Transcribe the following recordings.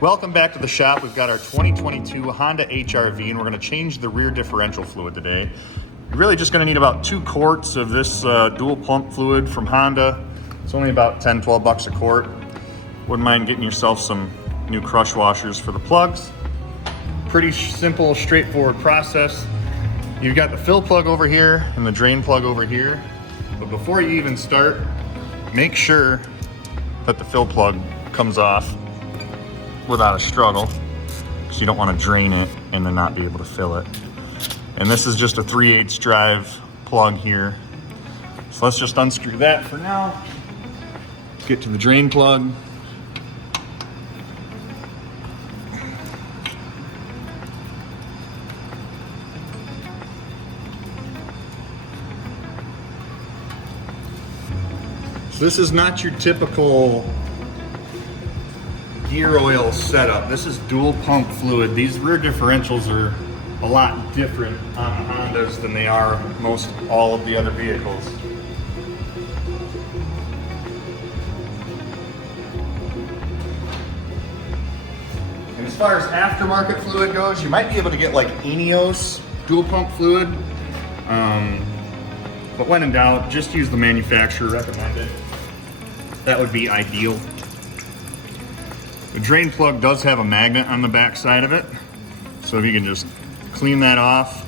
Welcome back to the shop. We've got our 2022 Honda HR-V, and we're going to change the rear differential fluid today. You're really just going to need about 2 quarts of this dual pump fluid from Honda. It's only about 10, 12 bucks a quart. Wouldn't mind getting yourself some new crush washers for the plugs. Pretty simple, straightforward process. You've got the fill plug over here and the drain plug over here. But before you even start, make sure that the fill plug comes off without a struggle, because you don't want to drain it and then not be able to fill it. And this is just a 3/8 drive plug here. So let's just unscrew that for now. Get to the drain plug. So this is not your typical gear oil setup. This is dual pump fluid. These rear differentials are a lot different on the Hondas than they are most all of the other vehicles. And as far as aftermarket fluid goes, you might be able to get like Ineos dual pump fluid. But when in doubt, just use the manufacturer recommended. That would be ideal. The drain plug does have a magnet on the back side of it, so if you can just clean that off,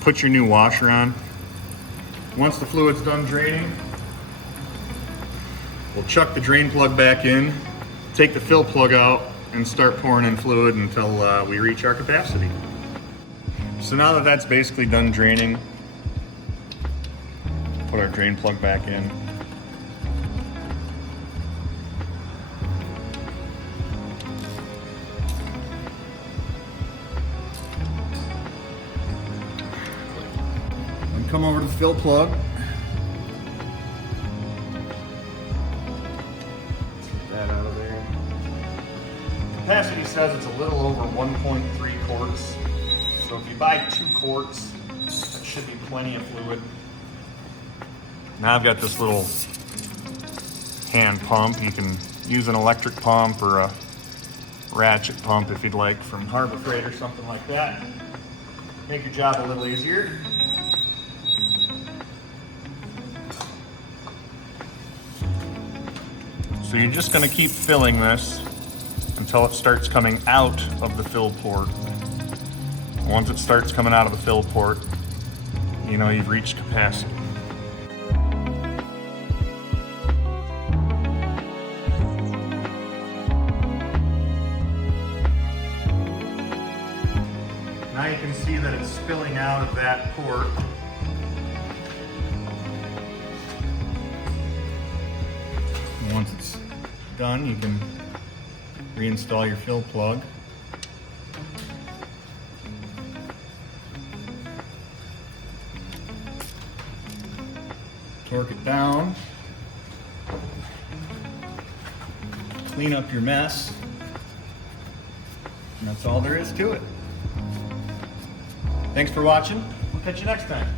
put your new washer on. Once the fluid's done draining, we'll chuck the drain plug back in, take the fill plug out, and start pouring in fluid until we reach our capacity. So now that that's basically done draining, put our drain plug back in. Come over to the fill plug. Get that out of there. Capacity says it's a little over 1.3 quarts. So if you buy 2 quarts, that should be plenty of fluid. Now I've got this little hand pump. You can use an electric pump or a ratchet pump if you'd like, from Harbor Freight or something like that. Make your job a little easier. So you're just going to keep filling this until it starts coming out of the fill port. Once it starts coming out of the fill port, you know you've reached capacity. Now you can see that it's spilling out of that port. Once it's done, you can reinstall your fill plug. Torque it down. Clean up your mess. And that's all there is to it. Thanks for watching. We'll catch you next time.